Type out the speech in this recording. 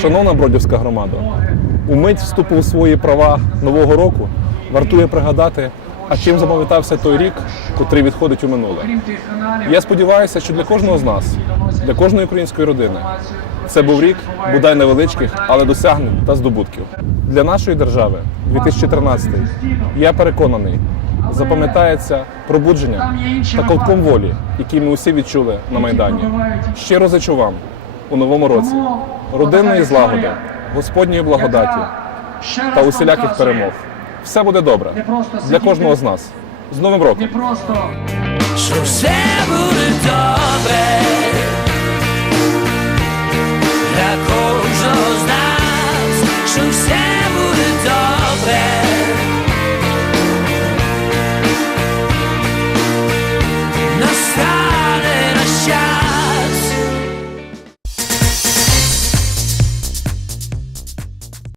Шановна Бродівська громада, у мить вступу у свої права нового року вартує пригадати, а чим запам'ятався той рік, котрий відходить у минуле. Я сподіваюся, що для кожного з нас, для кожної української родини, це був рік, бодай невеличких, але досягнень та здобутків. Для нашої держави 2013 я переконаний, запам'ятається пробудження та ковтком волі, який ми усі відчули на Майдані. Щиро зичу вам у новому році родинної злагоди, Господньої благодаті та усіляких перемог. Все буде добре для кожного з нас. З Новим роком! Просто що все буде